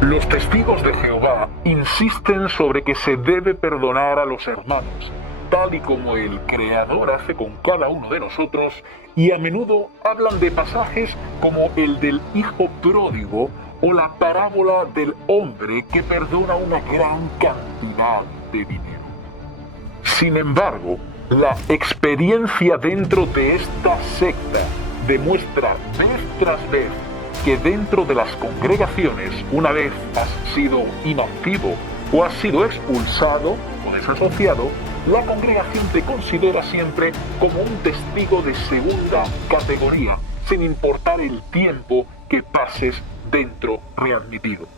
Los testigos de Jehová insisten sobre que se debe perdonar a los hermanos, tal y como el Creador hace con cada uno de nosotros, y a menudo hablan de pasajes como el del hijo pródigo o la parábola del hombre que perdona una gran cantidad de dinero. Sin embargo, la experiencia dentro de esta secta demuestra vez tras vez que dentro de las congregaciones, una vez has sido inactivo o has sido expulsado o desasociado, la congregación te considera siempre como un testigo de segunda categoría, sin importar el tiempo que pases dentro readmitido.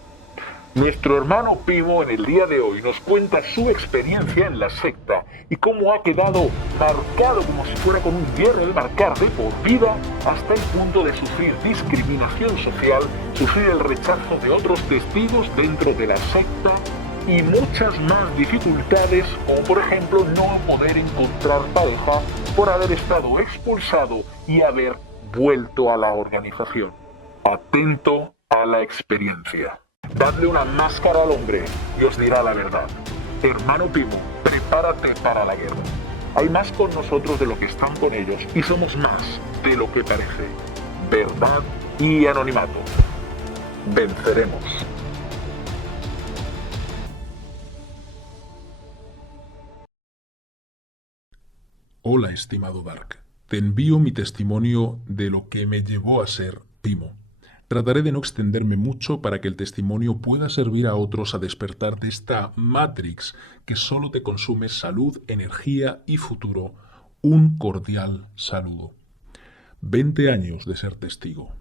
Nuestro hermano Pimo en el día de hoy nos cuenta su experiencia en la secta y cómo ha quedado marcado como si fuera con un hierro de marcar de por vida hasta el punto de sufrir discriminación social, sufrir el rechazo de otros testigos dentro de la secta y muchas más dificultades, como por ejemplo no poder encontrar pareja por haber estado expulsado y haber vuelto a la organización. Atento a la experiencia. Dadle una máscara al hombre y os dirá la verdad. Hermano Pimo, prepárate para la guerra. Hay más con nosotros de lo que están con ellos y somos más de lo que parece. Verdad y anonimato. Venceremos. Hola, estimado Dark. Te envío mi testimonio de lo que me llevó a ser Pimo. Trataré de no extenderme mucho para que el testimonio pueda servir a otros a despertar de esta Matrix que solo te consume salud, energía y futuro. Un cordial saludo. 20 años de ser testigo.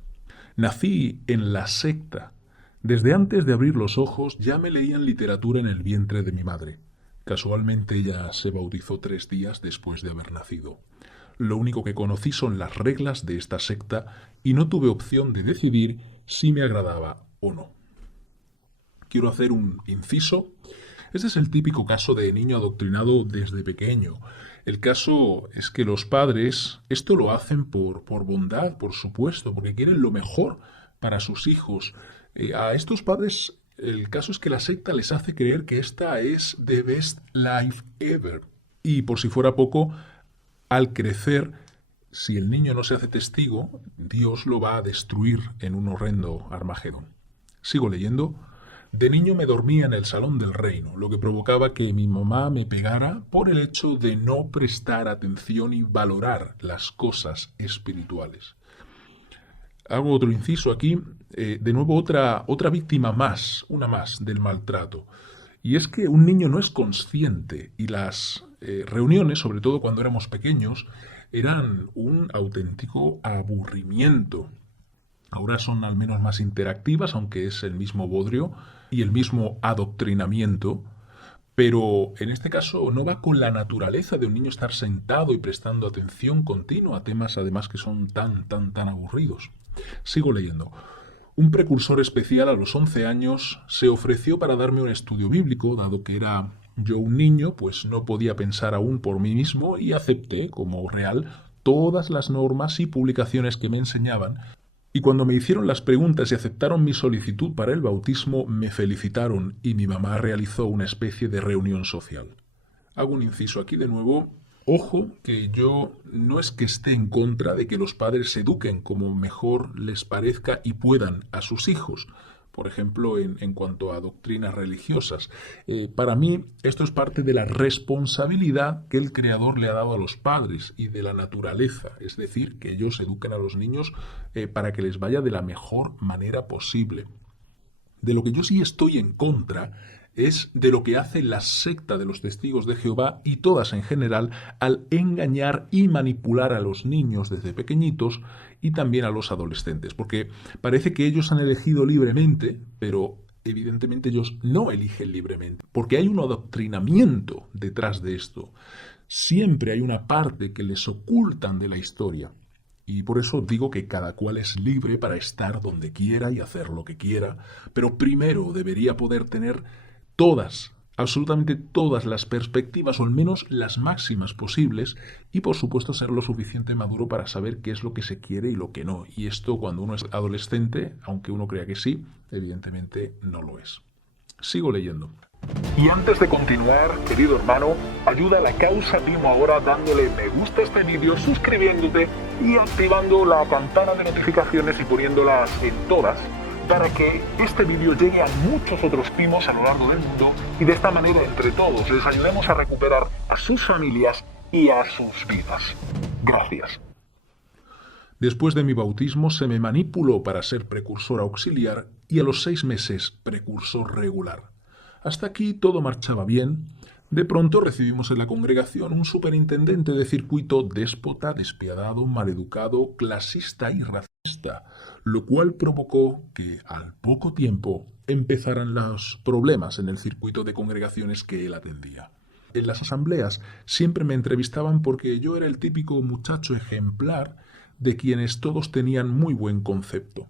Nací en la secta. Desde antes de abrir los ojos ya me leían literatura en el vientre de mi madre. Casualmente ella se bautizó 3 días después de haber nacido. Lo único que conocí son las reglas de esta secta y no tuve opción de decidir si me agradaba o no. Quiero hacer un inciso. Este es el típico caso de niño adoctrinado desde pequeño. El caso es que los padres esto lo hacen por bondad, por supuesto, porque quieren lo mejor para sus hijos. A estos padres el caso es que la secta les hace creer que esta es the best life ever. Y por si fuera poco, al crecer, si el niño no se hace testigo, Dios lo va a destruir en un horrendo Armagedón. Sigo leyendo. De niño me dormía en el salón del reino, lo que provocaba que mi mamá me pegara por el hecho de no prestar atención y valorar las cosas espirituales. Hago otro inciso aquí, de nuevo otra víctima más, una más del maltrato. Y es que un niño no es consciente y las reuniones, sobre todo cuando éramos pequeños, eran un auténtico aburrimiento. Ahora son al menos más interactivas, aunque es el mismo bodrio y el mismo adoctrinamiento, pero en este caso no va con la naturaleza de un niño estar sentado y prestando atención continua a temas además que son tan aburridos. Sigo leyendo. Un precursor especial a los 11 años se ofreció para darme un estudio bíblico, dado que era yo un niño, pues no podía pensar aún por mí mismo y acepté como real todas las normas y publicaciones que me enseñaban. Y cuando me hicieron las preguntas y aceptaron mi solicitud para el bautismo, me felicitaron y mi mamá realizó una especie de reunión social. Hago un inciso aquí de nuevo. Ojo, que yo no es que esté en contra de que los padres se eduquen como mejor les parezca y puedan a sus hijos. Por ejemplo, en cuanto a doctrinas religiosas. Para mí, esto es parte de la responsabilidad que el Creador le ha dado a los padres y de la naturaleza. Es decir, que ellos eduquen a los niños para que les vaya de la mejor manera posible. De lo que yo sí estoy en contra es de lo que hace la secta de los testigos de Jehová y todas en general al engañar y manipular a los niños desde pequeñitos y también a los adolescentes, porque parece que ellos han elegido libremente, pero evidentemente ellos no eligen libremente, porque hay un adoctrinamiento detrás de esto. Siempre hay una parte que les ocultan de la historia. Y por eso digo que cada cual es libre para estar donde quiera y hacer lo que quiera, pero primero debería poder tener todas, absolutamente todas las perspectivas, o al menos las máximas posibles, y por supuesto ser lo suficiente maduro para saber qué es lo que se quiere y lo que no. Y esto cuando uno es adolescente, aunque uno crea que sí, evidentemente no lo es. Sigo leyendo. Y antes de continuar, querido hermano, ayuda a la causa Pimo ahora dándole me gusta a este vídeo, suscribiéndote y activando la campana de notificaciones y poniéndolas en todas, para que este vídeo llegue a muchos otros Pimos a lo largo del mundo y de esta manera entre todos les ayudemos a recuperar a sus familias y a sus vidas. Gracias. Después de mi bautismo se me manipuló para ser precursor auxiliar y a los 6 meses precursor regular. Hasta aquí todo marchaba bien. De pronto recibimos en la congregación un superintendente de circuito déspota, despiadado, maleducado, clasista y racista, lo cual provocó que al poco tiempo empezaran los problemas en el circuito de congregaciones que él atendía. En las asambleas siempre me entrevistaban porque yo era el típico muchacho ejemplar de quienes todos tenían muy buen concepto.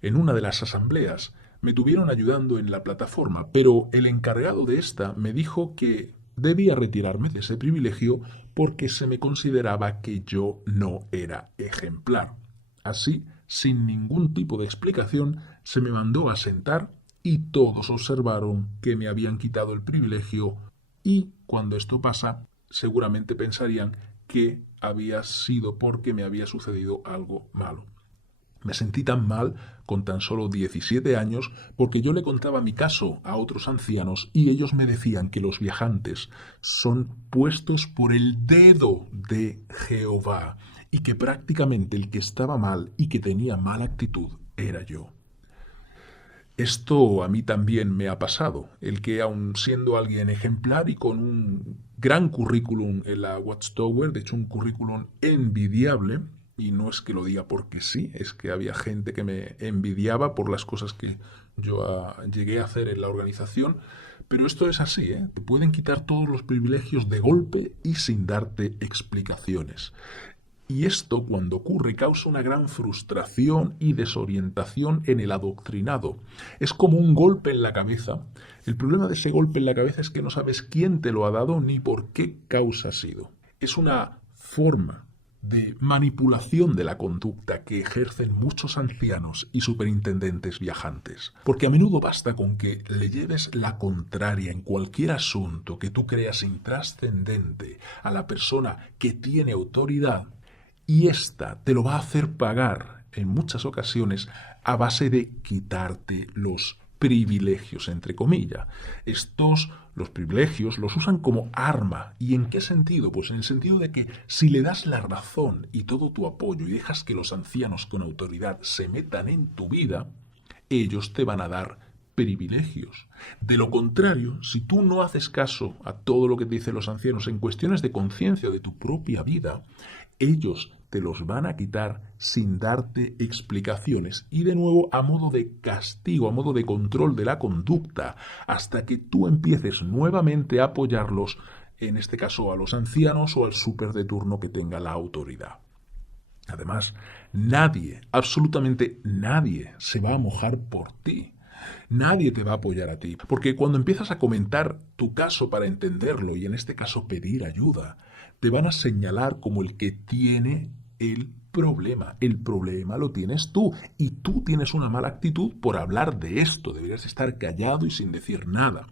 En una de las asambleas me tuvieron ayudando en la plataforma, pero el encargado de esta me dijo que debía retirarme de ese privilegio porque se me consideraba que yo no era ejemplar. Así, sin ningún tipo de explicación, se me mandó a sentar y todos observaron que me habían quitado el privilegio y, cuando esto pasa, seguramente pensarían que había sido porque me había sucedido algo malo. Me sentí tan mal con tan solo 17 años porque yo le contaba mi caso a otros ancianos y ellos me decían que los viajantes son puestos por el dedo de Jehová y que prácticamente el que estaba mal y que tenía mala actitud era yo. Esto a mí también me ha pasado, el que aun siendo alguien ejemplar y con un gran currículum en la Watchtower, de hecho un currículum envidiable, y no es que lo diga porque sí, es que había gente que me envidiaba por las cosas que yo llegué a hacer en la organización, pero esto es así, ¿eh? Te pueden quitar todos los privilegios de golpe y sin darte explicaciones. Y esto, cuando ocurre, causa una gran frustración y desorientación en el adoctrinado. Es como un golpe en la cabeza. El problema de ese golpe en la cabeza es que no sabes quién te lo ha dado ni por qué causa ha sido. Es una forma de manipulación de la conducta que ejercen muchos ancianos y superintendentes viajantes. Porque a menudo basta con que le lleves la contraria en cualquier asunto que tú creas intrascendente a la persona que tiene autoridad, y ésta te lo va a hacer pagar en muchas ocasiones a base de quitarte los privilegios, entre comillas. Los privilegios, los usan como arma. ¿Y en qué sentido? Pues en el sentido de que si le das la razón y todo tu apoyo y dejas que los ancianos con autoridad se metan en tu vida, ellos te van a dar privilegios. De lo contrario, si tú no haces caso a todo lo que te dicen los ancianos en cuestiones de conciencia de tu propia vida, ellos te los van a quitar sin darte explicaciones y de nuevo a modo de castigo, a modo de control de la conducta, hasta que tú empieces nuevamente a apoyarlos, en este caso a los ancianos o al súper de turno que tenga la autoridad. Además, nadie, absolutamente nadie, se va a mojar por ti. Nadie te va a apoyar a ti, porque cuando empiezas a comentar tu caso para entenderlo y en este caso pedir ayuda, te van a señalar como el que tiene el problema. El problema lo tienes tú y tú tienes una mala actitud por hablar de esto. Deberías estar callado y sin decir nada.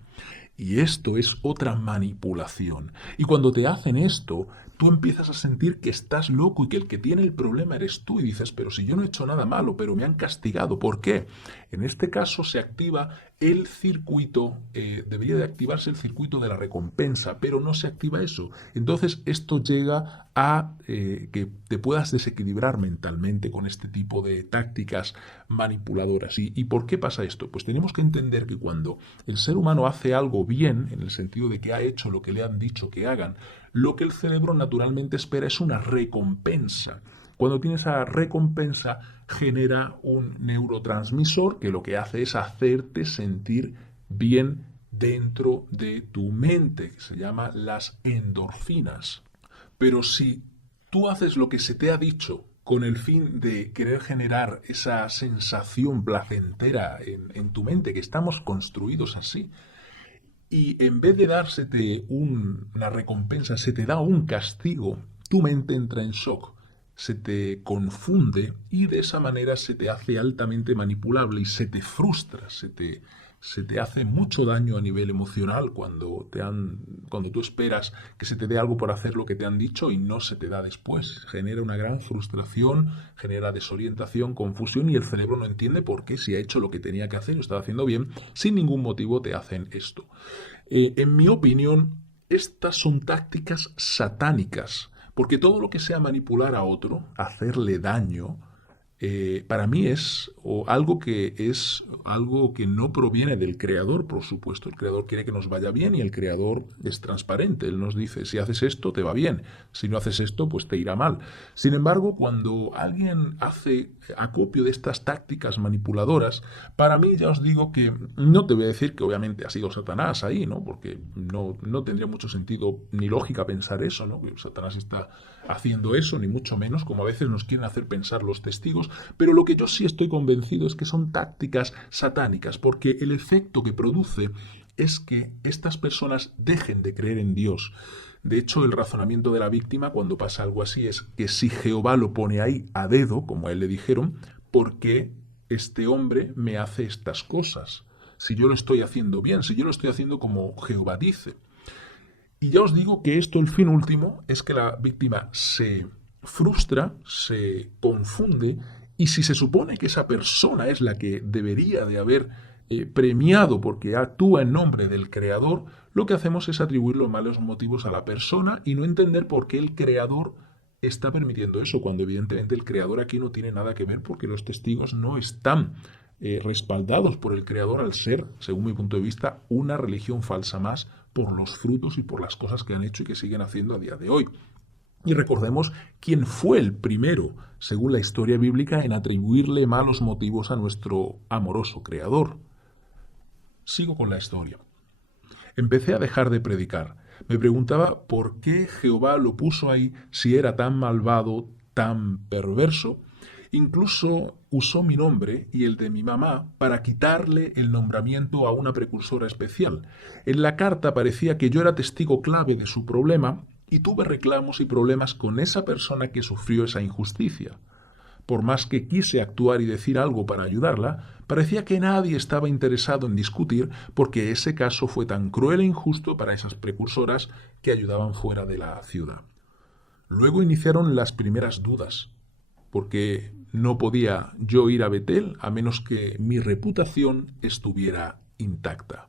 Y esto es otra manipulación. Y cuando te hacen esto, tú empiezas a sentir que estás loco y que el que tiene el problema eres tú. Y dices, pero si yo no he hecho nada malo, pero me han castigado. ¿Por qué? En este caso se activa el circuito, debería de activarse el circuito de la recompensa, pero no se activa eso. Entonces esto llega a que te puedas desequilibrar mentalmente con este tipo de tácticas manipuladoras. ¿Y por qué pasa esto? Pues tenemos que entender que cuando el ser humano hace algo bien, en el sentido de que ha hecho lo que le han dicho que hagan, lo que el cerebro naturalmente espera es una recompensa. Cuando tiene esa recompensa, genera un neurotransmisor que lo que hace es hacerte sentir bien dentro de tu mente, que se llama las endorfinas. Pero si tú haces lo que se te ha dicho con el fin de querer generar esa sensación placentera en tu mente, que estamos construidos así, y en vez de dársete una recompensa, se te da un castigo, tu mente entra en shock, se te confunde y de esa manera se te hace altamente manipulable y se te frustra, se te hace mucho daño a nivel emocional cuando tú esperas que se te dé algo por hacer lo que te han dicho y no se te da después. Genera una gran frustración, genera desorientación, confusión y el cerebro no entiende por qué si ha hecho lo que tenía que hacer, lo estaba haciendo bien, sin ningún motivo te hacen esto. En mi opinión, estas son tácticas satánicas, porque todo lo que sea manipular a otro, hacerle daño, para mí algo que no proviene del creador, por supuesto. El creador quiere que nos vaya bien y el creador es transparente. Él nos dice, si haces esto, te va bien. Si no haces esto, pues te irá mal. Sin embargo, cuando alguien hace acopio de estas tácticas manipuladoras, para mí ya os digo que no te voy a decir que obviamente ha sido Satanás ahí, ¿no? Porque no tendría mucho sentido ni lógica pensar eso, ¿no? Que Satanás está haciendo eso, ni mucho menos, como a veces nos quieren hacer pensar los testigos, pero lo que yo sí estoy convencido es que son tácticas satánicas, porque el efecto que produce es que estas personas dejen de creer en Dios. De hecho, el razonamiento de la víctima cuando pasa algo así es que si Jehová lo pone ahí a dedo, como a él le dijeron, ¿por qué este hombre me hace estas cosas? Si yo lo estoy haciendo bien, si yo lo estoy haciendo como Jehová dice. Y ya os digo que esto, el fin último, es que la víctima se frustra, se confunde, y si se supone que esa persona es la que debería de haber premiado porque actúa en nombre del Creador, lo que hacemos es atribuir los malos motivos a la persona y no entender por qué el Creador está permitiendo eso, cuando evidentemente el Creador aquí no tiene nada que ver porque los testigos no están respaldados por el Creador al ser, según mi punto de vista, una religión falsa más por los frutos y por las cosas que han hecho y que siguen haciendo a día de hoy. Y recordemos quién fue el primero, según la historia bíblica, en atribuirle malos motivos a nuestro amoroso Creador. Sigo con la historia. Empecé a dejar de predicar. Me preguntaba por qué Jehová lo puso ahí si era tan malvado, tan perverso. Incluso usó mi nombre y el de mi mamá para quitarle el nombramiento a una precursora especial. En la carta parecía que yo era testigo clave de su problema y tuve reclamos y problemas con esa persona que sufrió esa injusticia. Por más que quise actuar y decir algo para ayudarla, parecía que nadie estaba interesado en discutir porque ese caso fue tan cruel e injusto para esas precursoras que ayudaban fuera de la ciudad. Luego iniciaron las primeras dudas, porque no podía yo ir a Betel a menos que mi reputación estuviera intacta.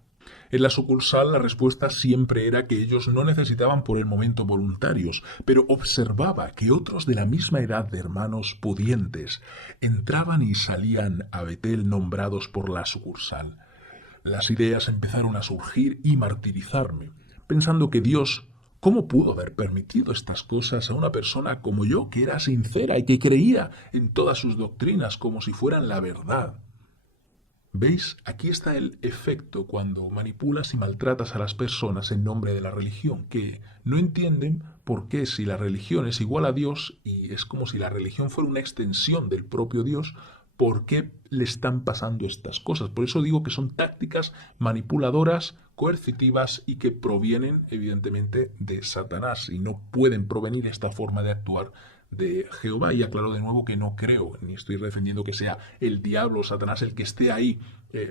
En la sucursal la respuesta siempre era que ellos no necesitaban por el momento voluntarios, pero observaba que otros de la misma edad de hermanos pudientes entraban y salían a Betel nombrados por la sucursal. Las ideas empezaron a surgir y martirizarme, pensando que Dios, ¿cómo pudo haber permitido estas cosas a una persona como yo, que era sincera y que creía en todas sus doctrinas como si fueran la verdad? ¿Veis? Aquí está el efecto cuando manipulas y maltratas a las personas en nombre de la religión, que no entienden por qué si la religión es igual a Dios y es como si la religión fuera una extensión del propio Dios, ¿por qué le están pasando estas cosas? Por eso digo que son tácticas manipuladoras, coercitivas y que provienen evidentemente de Satanás y no pueden provenir esta forma de actuar de Jehová. Y aclaro de nuevo que no creo, ni estoy defendiendo que sea el diablo, Satanás, el que esté ahí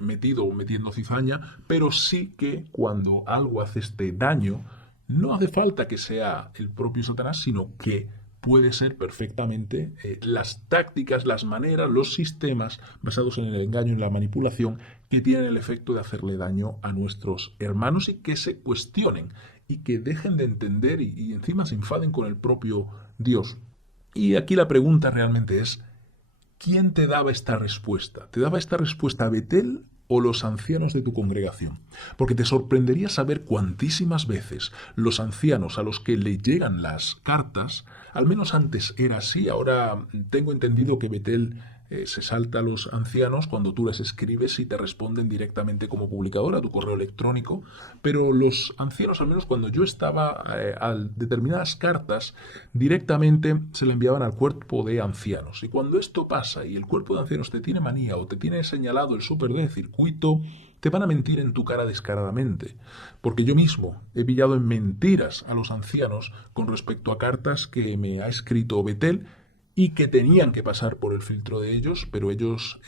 metido o metiendo cizaña, pero sí que cuando algo hace este daño, no hace falta que sea el propio Satanás, sino que puede ser perfectamente las tácticas, las maneras, los sistemas basados en el engaño y la manipulación que tienen el efecto de hacerle daño a nuestros hermanos y que se cuestionen y que dejen de entender y encima se enfaden con el propio Dios. Y aquí la pregunta realmente es, ¿quién te daba esta respuesta? ¿Te daba esta respuesta Betel o los ancianos de tu congregación? Porque te sorprendería saber cuantísimas veces los ancianos a los que le llegan las cartas, al menos antes era así, ahora tengo entendido que Betel se salta a los ancianos cuando tú les escribes y te responden directamente como publicador a tu correo electrónico, pero los ancianos, al menos cuando yo estaba a determinadas cartas, directamente se le enviaban al cuerpo de ancianos. Y cuando esto pasa y el cuerpo de ancianos te tiene manía o te tiene señalado el súper de circuito, te van a mentir en tu cara descaradamente, porque yo mismo he pillado en mentiras a los ancianos con respecto a cartas que me ha escrito Betel y que tenían que pasar por el filtro de ellos, pero ellos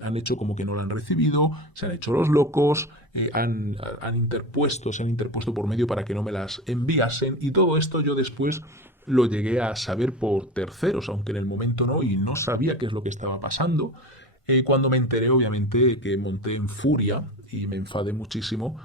han hecho como que no la han recibido, se han hecho los locos, se han interpuesto por medio para que no me las enviasen, y todo esto yo después lo llegué a saber por terceros, aunque en el momento no, y no sabía qué es lo que estaba pasando. Cuando me enteré, obviamente, que monté en furia y me enfadé muchísimo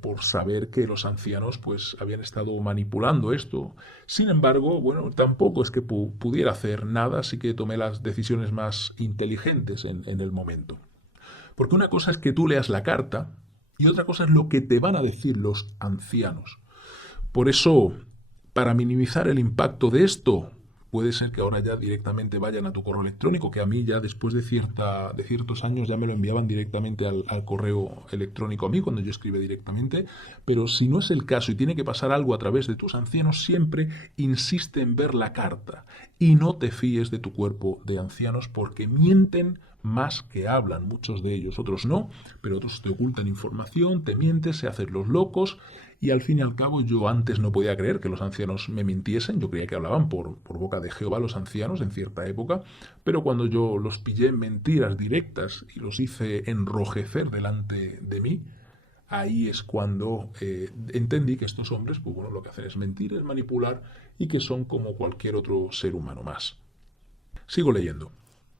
por saber que los ancianos pues habían estado manipulando esto. Sin embargo, bueno, tampoco es que pudiera hacer nada, así que tomé las decisiones más inteligentes en el momento. Porque una cosa es que tú leas la carta y otra cosa es lo que te van a decir los ancianos. Por eso, para minimizar el impacto de esto, puede ser que ahora ya directamente vayan a tu correo electrónico, que a mí ya después de ciertos años ya me lo enviaban directamente al correo electrónico a mí cuando yo escribe directamente, pero si no es el caso y tiene que pasar algo a través de tus ancianos, siempre insiste en ver la carta y no te fíes de tu cuerpo de ancianos porque mienten más que hablan, muchos de ellos, otros no, pero otros te ocultan información, te mienten, se hacen los locos. Y al fin y al cabo yo antes no podía creer que los ancianos me mintiesen, yo creía que hablaban por boca de Jehová los ancianos en cierta época, pero cuando yo los pillé en mentiras directas y los hice enrojecer delante de mí, ahí es cuando entendí que estos hombres, pues bueno, lo que hacen es mentir, es manipular y que son como cualquier otro ser humano más. Sigo leyendo.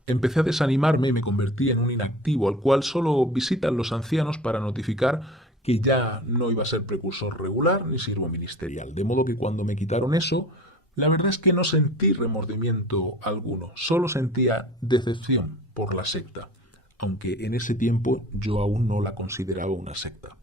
Empecé a desanimarme y me convertí en un inactivo al cual solo visitan los ancianos para notificar que ya no iba a ser precursor regular ni siervo ministerial. De modo que cuando me quitaron eso, la verdad es que no sentí remordimiento alguno, solo sentía decepción por la secta, aunque en ese tiempo yo aún no la consideraba una secta.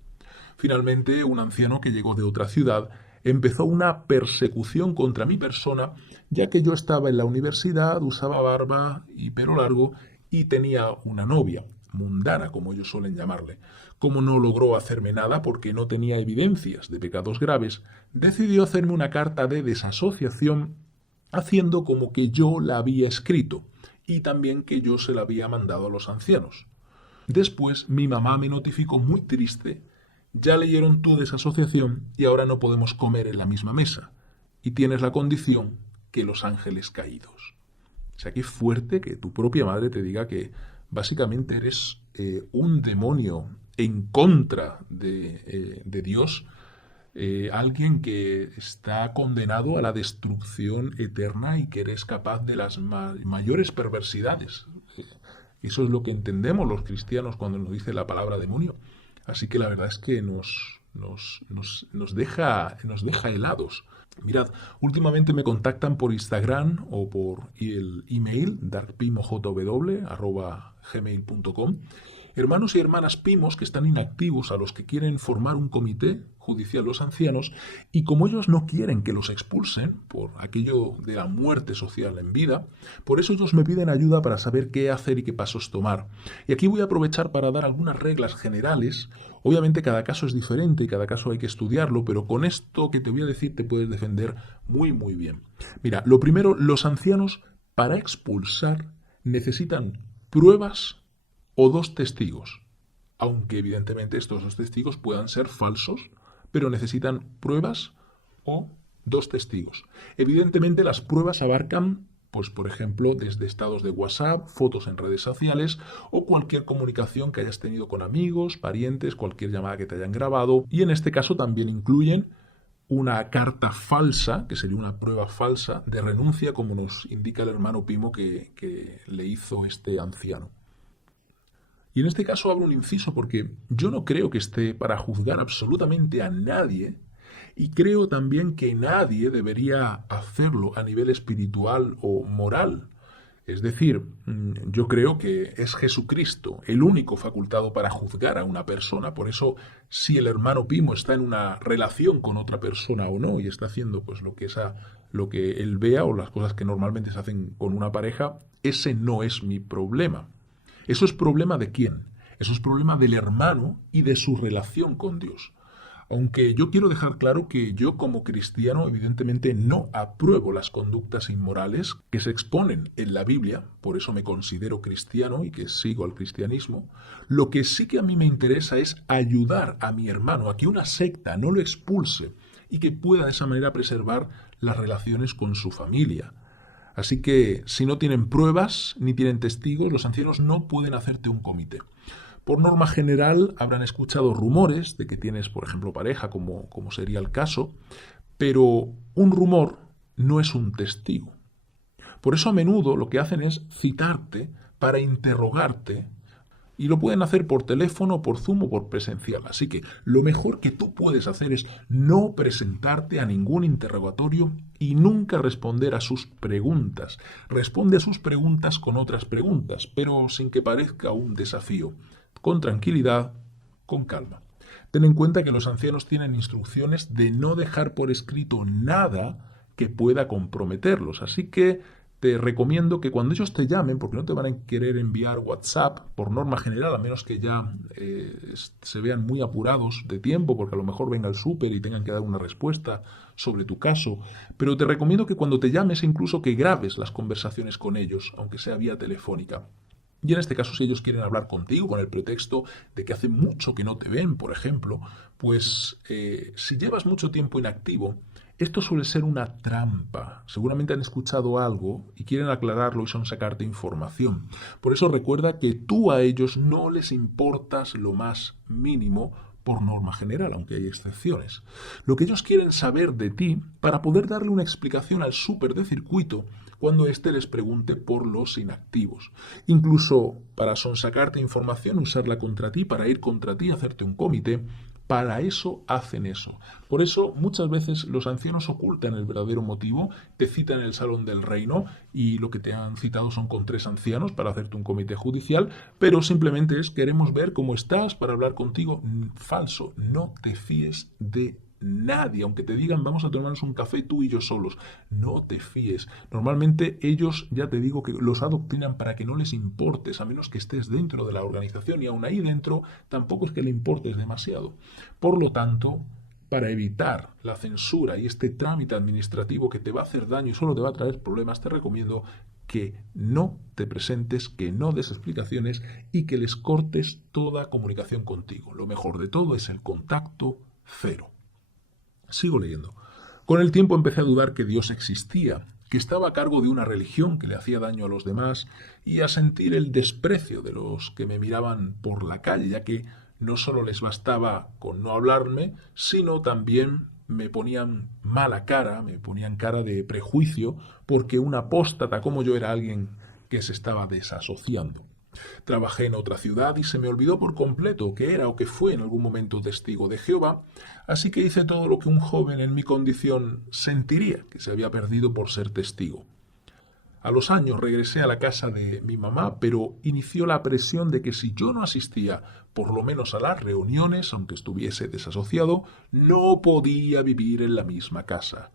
Finalmente, un anciano que llegó de otra ciudad empezó una persecución contra mi persona, ya que yo estaba en la universidad, usaba barba y pelo largo y tenía una novia, mundana como ellos suelen llamarle. Como no logró hacerme nada porque no tenía evidencias de pecados graves, decidió hacerme una carta de desasociación haciendo como que yo la había escrito y también que yo se la había mandado a los ancianos. Después mi mamá me notificó muy triste: ya leyeron tu desasociación y ahora no podemos comer en la misma mesa y tienes la condición que los ángeles caídos. O sea, qué fuerte que tu propia madre te diga que básicamente eres un demonio en contra de Dios, alguien que está condenado a la destrucción eterna y que eres capaz de las mayores perversidades. Eso es lo que entendemos los cristianos cuando nos dice la palabra demonio. Así que la verdad es que nos deja helados. Mirad, últimamente me contactan por Instagram o por el email darkpimojw@gmail.com hermanos y hermanas pimos que están inactivos, a los que quieren formar un comité judicial los ancianos, y como ellos no quieren que los expulsen por aquello de la muerte social en vida, por eso ellos me piden ayuda para saber qué hacer y qué pasos tomar. Y aquí voy a aprovechar para dar algunas reglas generales. Obviamente cada caso es diferente y cada caso hay que estudiarlo, pero con esto que te voy a decir te puedes defender muy muy bien. Mira, lo primero, los ancianos para expulsar necesitan pruebas o dos testigos, aunque evidentemente estos dos testigos puedan ser falsos, pero necesitan pruebas o dos testigos. Evidentemente las pruebas abarcan, pues por ejemplo, desde estados de WhatsApp, fotos en redes sociales o cualquier comunicación que hayas tenido con amigos, parientes, cualquier llamada que te hayan grabado, y en este caso también incluyen una carta falsa, que sería una prueba falsa de renuncia, como nos indica el hermano Pimo que le hizo este anciano. Y en este caso abro un inciso porque yo no creo que esté para juzgar absolutamente a nadie, y creo también que nadie debería hacerlo a nivel espiritual o moral. Es decir, yo creo que es Jesucristo el único facultado para juzgar a una persona. Por eso, si el hermano Pimo está en una relación con otra persona o no y está haciendo pues lo que él vea o las cosas que normalmente se hacen con una pareja, ese no es mi problema. ¿Eso es problema de quién? Eso es problema del hermano y de su relación con Dios. Aunque yo quiero dejar claro que yo como cristiano evidentemente no apruebo las conductas inmorales que se exponen en la Biblia, por eso me considero cristiano y que sigo al cristianismo. Lo que sí que a mí me interesa es ayudar a mi hermano a que una secta no lo expulse y que pueda de esa manera preservar las relaciones con su familia. Así que si no tienen pruebas ni tienen testigos, los ancianos no pueden hacerte un comité. Por norma general habrán escuchado rumores de que tienes, por ejemplo, pareja, como sería el caso, pero un rumor no es un testigo. Por eso a menudo lo que hacen es citarte para interrogarte y lo pueden hacer por teléfono, por Zoom o por presencial. Así que lo mejor que tú puedes hacer es no presentarte a ningún interrogatorio y nunca responder a sus preguntas. Responde a sus preguntas con otras preguntas, pero sin que parezca un desafío. Con tranquilidad, con calma. Ten en cuenta que los ancianos tienen instrucciones de no dejar por escrito nada que pueda comprometerlos. Así que te recomiendo que cuando ellos te llamen, porque no te van a querer enviar WhatsApp por norma general, a menos que ya se vean muy apurados de tiempo, porque a lo mejor venga el súper y tengan que dar una respuesta sobre tu caso, pero te recomiendo que cuando te llames incluso que grabes las conversaciones con ellos, aunque sea vía telefónica. Y en este caso, si ellos quieren hablar contigo con el pretexto de que hace mucho que no te ven, por ejemplo, pues si llevas mucho tiempo inactivo, esto suele ser una trampa. Seguramente han escuchado algo y quieren aclararlo y son sacarte información. Por eso recuerda que tú a ellos no les importas lo más mínimo por norma general, aunque hay excepciones. Lo que ellos quieren saber de ti para poder darle una explicación al súper de circuito cuando éste les pregunte por los inactivos. Incluso para sonsacarte información, usarla contra ti, para ir contra ti, hacerte un comité. Para eso hacen eso. Por eso muchas veces los ancianos ocultan el verdadero motivo, te citan en el salón del reino y lo que te han citado son con 3 ancianos para hacerte un comité judicial, pero simplemente es queremos ver cómo estás para hablar contigo. Falso, no te fíes de nadie, aunque te digan vamos a tomarnos un café tú y yo solos, no te fíes. Normalmente ellos, ya te digo, que los adoctrinan para que no les importes, a menos que estés dentro de la organización y aún ahí dentro tampoco es que le importes demasiado. Por lo tanto, para evitar la censura y este trámite administrativo que te va a hacer daño y solo te va a traer problemas, te recomiendo que no te presentes, que no des explicaciones y que les cortes toda comunicación contigo. Lo mejor de todo es el contacto cero. Sigo leyendo. Con el tiempo empecé a dudar que Dios existía, que estaba a cargo de una religión que le hacía daño a los demás y a sentir el desprecio de los que me miraban por la calle, ya que no solo les bastaba con no hablarme, sino también me ponían mala cara, me ponían cara de prejuicio, porque un apóstata como yo era alguien que se estaba desasociando. Trabajé en otra ciudad y se me olvidó por completo que era o que fue en algún momento testigo de Jehová, así que hice todo lo que un joven en mi condición sentiría que se había perdido por ser testigo. A los años regresé a la casa de mi mamá, pero inició la presión de que si yo no asistía por lo menos a las reuniones, aunque estuviese desasociado, no podía vivir en la misma casa.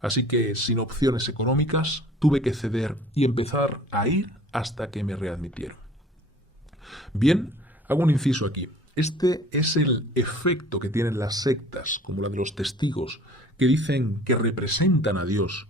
Así que, sin opciones económicas, tuve que ceder y empezar a ir hasta que me readmitieron. Bien, hago un inciso aquí. Este es el efecto que tienen las sectas, como la de los testigos, que dicen que representan a Dios.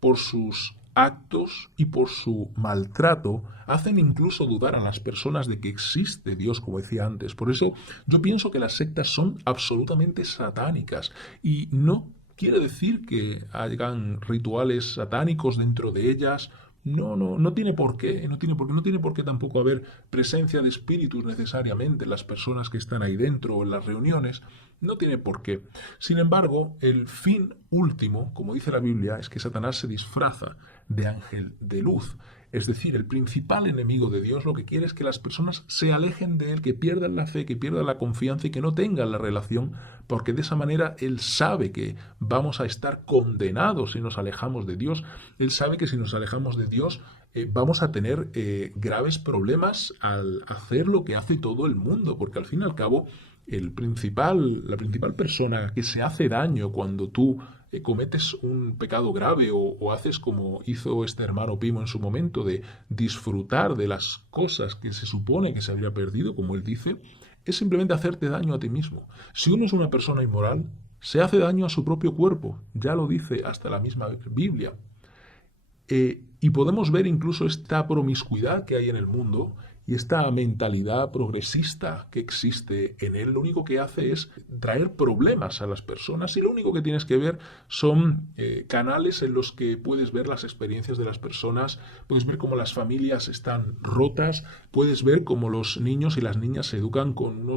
Por sus actos y por su maltrato, hacen incluso dudar a las personas de que existe Dios, como decía antes. Por eso yo pienso que las sectas son absolutamente satánicas y no quiere decir que hagan rituales satánicos dentro de ellas. No tiene por qué, no tiene por qué tampoco haber presencia de espíritus necesariamente en las personas que están ahí dentro o en las reuniones, no tiene por qué. Sin embargo, el fin último, como dice la Biblia, es que Satanás se disfraza de ángel de luz. Es decir, el principal enemigo de Dios lo que quiere es que las personas se alejen de Él, que pierdan la fe, que pierdan la confianza y que no tengan la relación, porque de esa manera Él sabe que vamos a estar condenados si nos alejamos de Dios. Él sabe que si nos alejamos de Dios vamos a tener graves problemas al hacer lo que hace todo el mundo, porque al fin y al cabo la principal persona que se hace daño cuando tú cometes un pecado grave o haces como hizo este hermano Pimo en su momento de disfrutar de las cosas que se supone que se habría perdido, como él dice, es simplemente hacerte daño a ti mismo. Si uno es una persona inmoral, se hace daño a su propio cuerpo, ya lo dice hasta la misma Biblia. Y podemos ver incluso esta promiscuidad que hay en el mundo y esta mentalidad progresista que existe en él. Lo único que hace es traer problemas a las personas y lo único que tienes que ver son canales en los que puedes ver las experiencias de las personas, puedes ver cómo las familias están rotas, puedes ver cómo los niños y las niñas se educan con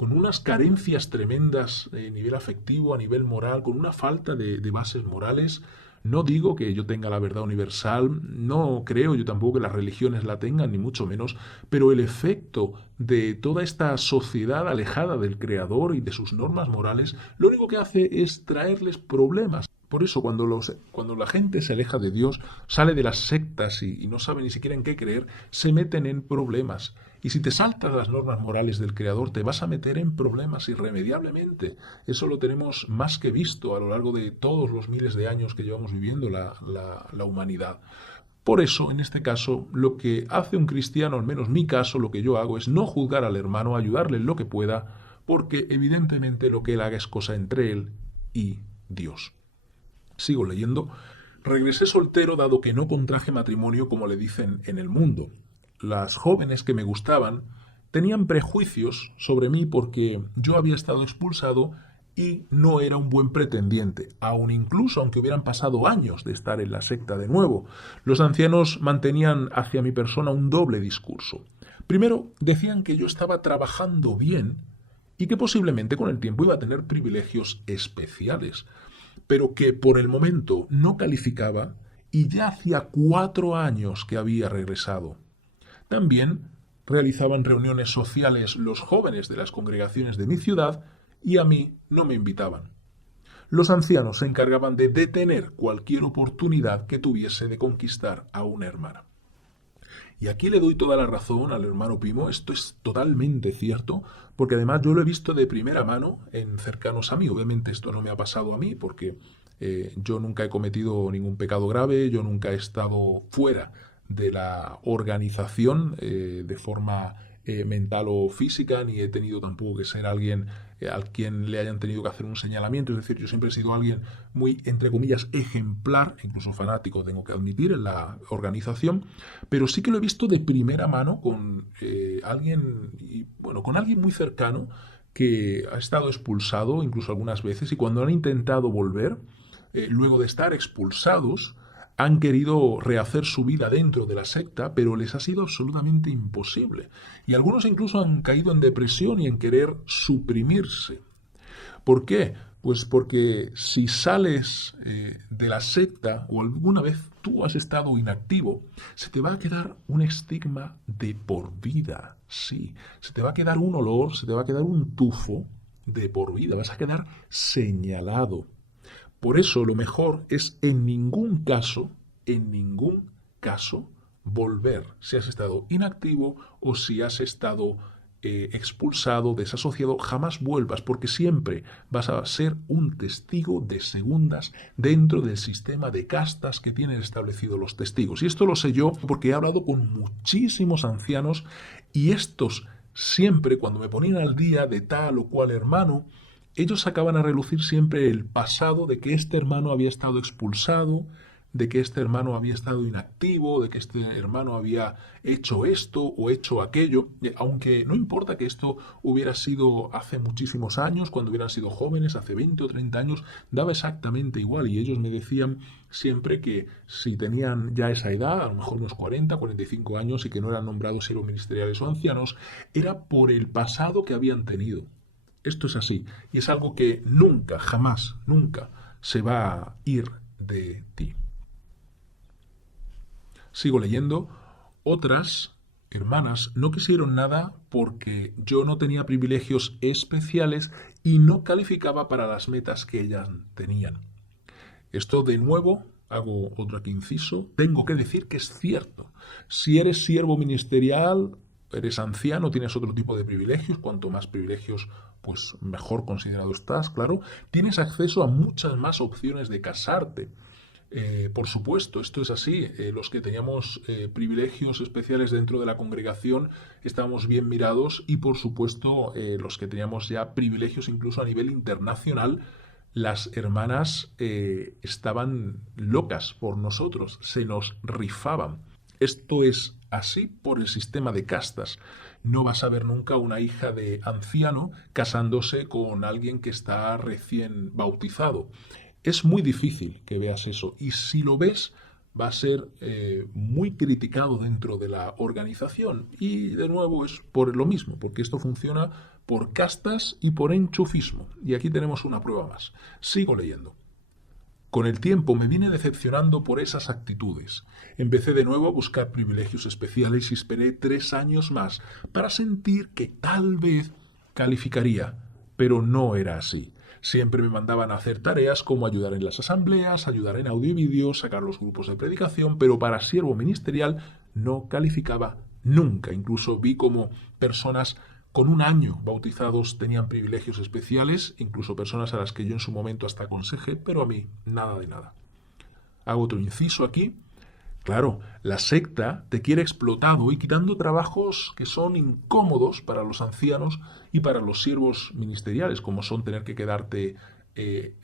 unas carencias tremendas a nivel afectivo, a nivel moral, con una falta de bases morales. No digo que yo tenga la verdad universal, no creo yo tampoco que las religiones la tengan, ni mucho menos, pero el efecto de toda esta sociedad alejada del Creador y de sus normas morales, lo único que hace es traerles problemas. Por eso cuando la gente se aleja de Dios, sale de las sectas y no sabe ni siquiera en qué creer, se meten en problemas. Y si te saltas las normas morales del Creador, te vas a meter en problemas irremediablemente. Eso lo tenemos más que visto a lo largo de todos los miles de años que llevamos viviendo la humanidad. Por eso, en este caso, lo que hace un cristiano, al menos mi caso, lo que yo hago es no juzgar al hermano, ayudarle en lo que pueda, porque evidentemente lo que él haga es cosa entre él y Dios. Sigo leyendo. Regresé soltero dado que no contraje matrimonio como le dicen en el mundo. Las jóvenes que me gustaban tenían prejuicios sobre mí porque yo había estado expulsado y no era un buen pretendiente, aunque hubieran pasado años de estar en la secta de nuevo. Los ancianos mantenían hacia mi persona un doble discurso. Primero, decían que yo estaba trabajando bien y que posiblemente con el tiempo iba a tener privilegios especiales, pero que por el momento no calificaba y ya hacía 4 años que había regresado. También realizaban reuniones sociales los jóvenes de las congregaciones de mi ciudad y a mí no me invitaban. Los ancianos se encargaban de detener cualquier oportunidad que tuviese de conquistar a una hermana. Y aquí le doy toda la razón al hermano Pimo, esto es totalmente cierto, porque además yo lo he visto de primera mano en cercanos a mí. Obviamente esto no me ha pasado a mí porque yo nunca he cometido ningún pecado grave, yo nunca he estado fuera de la organización de forma mental o física, ni he tenido tampoco que ser alguien al quien le hayan tenido que hacer un señalamiento. Es decir, yo siempre he sido alguien muy, entre comillas, ejemplar, incluso fanático, tengo que admitir, en la organización, pero sí que lo he visto de primera mano con con alguien muy cercano que ha estado expulsado incluso algunas veces y cuando han intentado volver, luego de estar expulsados, han querido rehacer su vida dentro de la secta, pero les ha sido absolutamente imposible. Y algunos incluso han caído en depresión y en querer suprimirse. ¿Por qué? Pues porque si sales de la secta o alguna vez tú has estado inactivo, se te va a quedar un estigma de por vida. Sí, se te va a quedar un olor, se te va a quedar un tufo de por vida, vas a quedar señalado. Por eso lo mejor es en ningún caso, volver si has estado inactivo o si has estado expulsado, desasociado, jamás vuelvas porque siempre vas a ser un testigo de segundas dentro del sistema de castas que tienen establecidos los testigos. Y esto lo sé yo porque he hablado con muchísimos ancianos y estos siempre cuando me ponían al día de tal o cual hermano, ellos sacaban a relucir siempre el pasado de que este hermano había estado expulsado, de que este hermano había estado inactivo, de que este hermano había hecho esto o hecho aquello, aunque no importa que esto hubiera sido hace muchísimos años, cuando hubieran sido jóvenes, hace 20 o 30 años, daba exactamente igual y ellos me decían siempre que si tenían ya esa edad, a lo mejor unos 40, 45 años y que no eran nombrados siervos ministeriales o ancianos, era por el pasado que habían tenido. Esto es así y es algo que nunca, jamás, nunca se va a ir de ti. Sigo leyendo. Otras hermanas no quisieron nada porque yo no tenía privilegios especiales y no calificaba para las metas que ellas tenían. Esto de nuevo hago otro aquí inciso, tengo que decir que es cierto. Si eres siervo ministerial, eres anciano, tienes otro tipo de privilegios, cuanto más privilegios, pues mejor considerado estás, claro. Tienes acceso a muchas más opciones de casarte. Por supuesto, esto es así. Los que teníamos privilegios especiales dentro de la congregación estábamos bien mirados y, por supuesto, los que teníamos ya privilegios incluso a nivel internacional, las hermanas estaban locas por nosotros, se nos rifaban. Esto es así por el sistema de castas. No vas a ver nunca una hija de anciano casándose con alguien que está recién bautizado. Es muy difícil que veas eso y si lo ves va a ser muy criticado dentro de la organización y de nuevo es por lo mismo, porque esto funciona por castas y por enchufismo. Y aquí tenemos una prueba más. Sigo leyendo. Con el tiempo me vine decepcionando por esas actitudes. Empecé de nuevo a buscar privilegios especiales y esperé 3 años más para sentir que tal vez calificaría, pero no era así. Siempre me mandaban a hacer tareas como ayudar en las asambleas, ayudar en audio y vídeo, sacar los grupos de predicación, pero para siervo ministerial no calificaba nunca. Incluso vi como personas con 1 año bautizados tenían privilegios especiales, incluso personas a las que yo en su momento hasta aconsejé, pero a mí nada de nada. Hago otro inciso aquí. Claro, la secta te quiere explotado y quitando trabajos que son incómodos para los ancianos y para los siervos ministeriales, como son tener que quedarte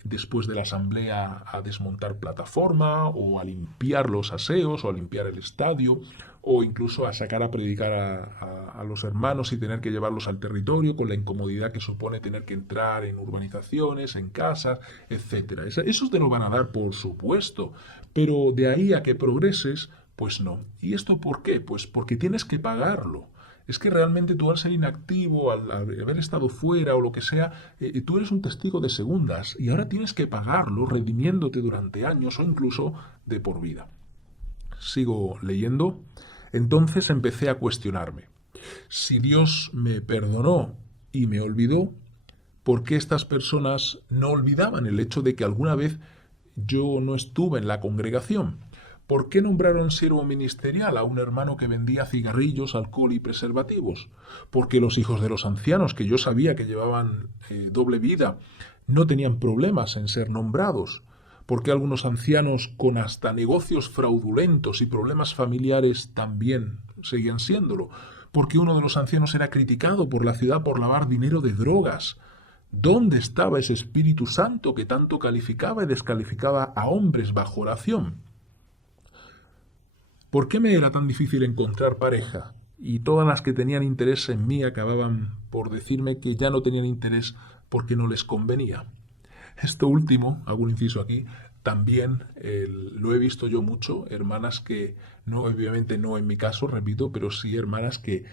después de la asamblea a desmontar plataforma o a limpiar los aseos o a limpiar el estadio o incluso a sacar a predicar a los hermanos y tener que llevarlos al territorio con la incomodidad que supone tener que entrar en urbanizaciones, en casas, etcétera. Eso te lo van a dar, por supuesto, pero de ahí a que progreses, pues no. ¿Y esto por qué? Pues porque tienes que pagarlo. Es que realmente tú al ser inactivo, al haber estado fuera o lo que sea, tú eres un testigo de segundas y ahora tienes que pagarlo redimiéndote durante años o incluso de por vida. Sigo leyendo. Entonces empecé a cuestionarme. Si Dios me perdonó y me olvidó, ¿por qué estas personas no olvidaban el hecho de que alguna vez yo no estuve en la congregación? ¿Por qué nombraron siervo ministerial a un hermano que vendía cigarrillos, alcohol y preservativos? Porque los hijos de los ancianos, que yo sabía que llevaban doble vida, no tenían problemas en ser nombrados. ¿Por qué algunos ancianos con hasta negocios fraudulentos y problemas familiares también seguían siéndolo? ¿Por qué uno de los ancianos era criticado por la ciudad por lavar dinero de drogas? ¿Dónde estaba ese Espíritu Santo que tanto calificaba y descalificaba a hombres bajo oración? ¿Por qué me era tan difícil encontrar pareja? Y todas las que tenían interés en mí acababan por decirme que ya no tenían interés porque no les convenía. Esto último, hago un inciso aquí, también lo he visto yo mucho, hermanas que, no obviamente no en mi caso, repito, pero sí hermanas que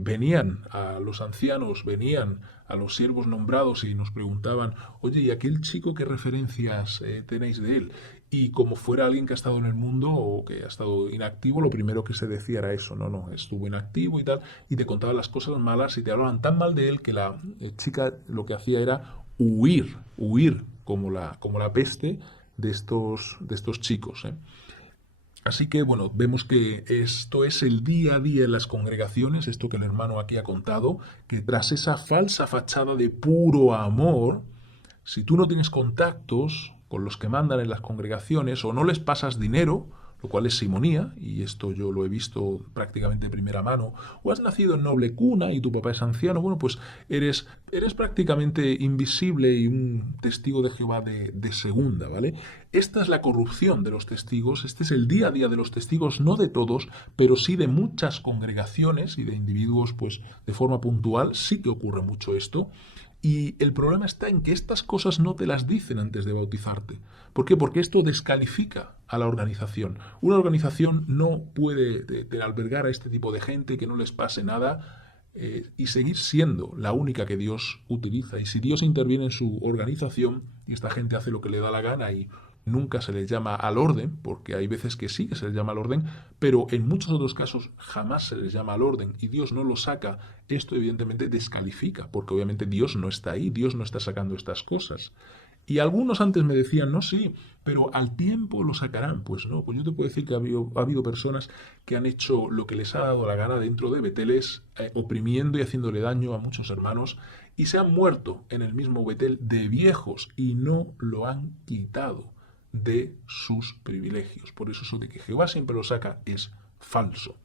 venían a los ancianos, venían a los siervos nombrados y nos preguntaban, oye, ¿y aquel chico qué referencias tenéis de él? Y como fuera alguien que ha estado en el mundo o que ha estado inactivo, lo primero que se decía era eso, no, estuvo inactivo y tal, y te contaban las cosas malas y te hablaban tan mal de él que la chica lo que hacía era huir como la peste de estos chicos. Así que, bueno, vemos que esto es el día a día en las congregaciones, esto que el hermano aquí ha contado, que tras esa falsa fachada de puro amor, si tú no tienes contactos con los que mandan en las congregaciones o no les pasas dinero, lo cual es simonía, y esto yo lo he visto prácticamente de primera mano, o has nacido en noble cuna y tu papá es anciano, bueno, pues eres prácticamente invisible y un testigo de Jehová de segunda, ¿vale? Esta es la corrupción de los testigos, este es el día a día de los testigos, no de todos, pero sí de muchas congregaciones y de individuos, pues de forma puntual, sí que ocurre mucho esto. Y el problema está en que estas cosas no te las dicen antes de bautizarte. ¿Por qué? Porque esto descalifica a la organización. Una organización no puede albergar a este tipo de gente, que no les pase nada y seguir siendo la única que Dios utiliza. Y si Dios interviene en su organización y esta gente hace lo que le da la gana y nunca se les llama al orden, porque hay veces que sí que se les llama al orden, pero en muchos otros casos jamás se les llama al orden y Dios no lo saca, esto evidentemente descalifica, porque obviamente Dios no está ahí, Dios no está sacando estas cosas. Y algunos antes me decían, no, sí, pero al tiempo lo sacarán. Pues no, pues yo te puedo decir que ha habido personas que han hecho lo que les ha dado la gana dentro de Beteles, oprimiendo y haciéndole daño a muchos hermanos, y se han muerto en el mismo Betel de viejos y no lo han quitado de sus privilegios. Por eso de que Jehová siempre lo saca es falso.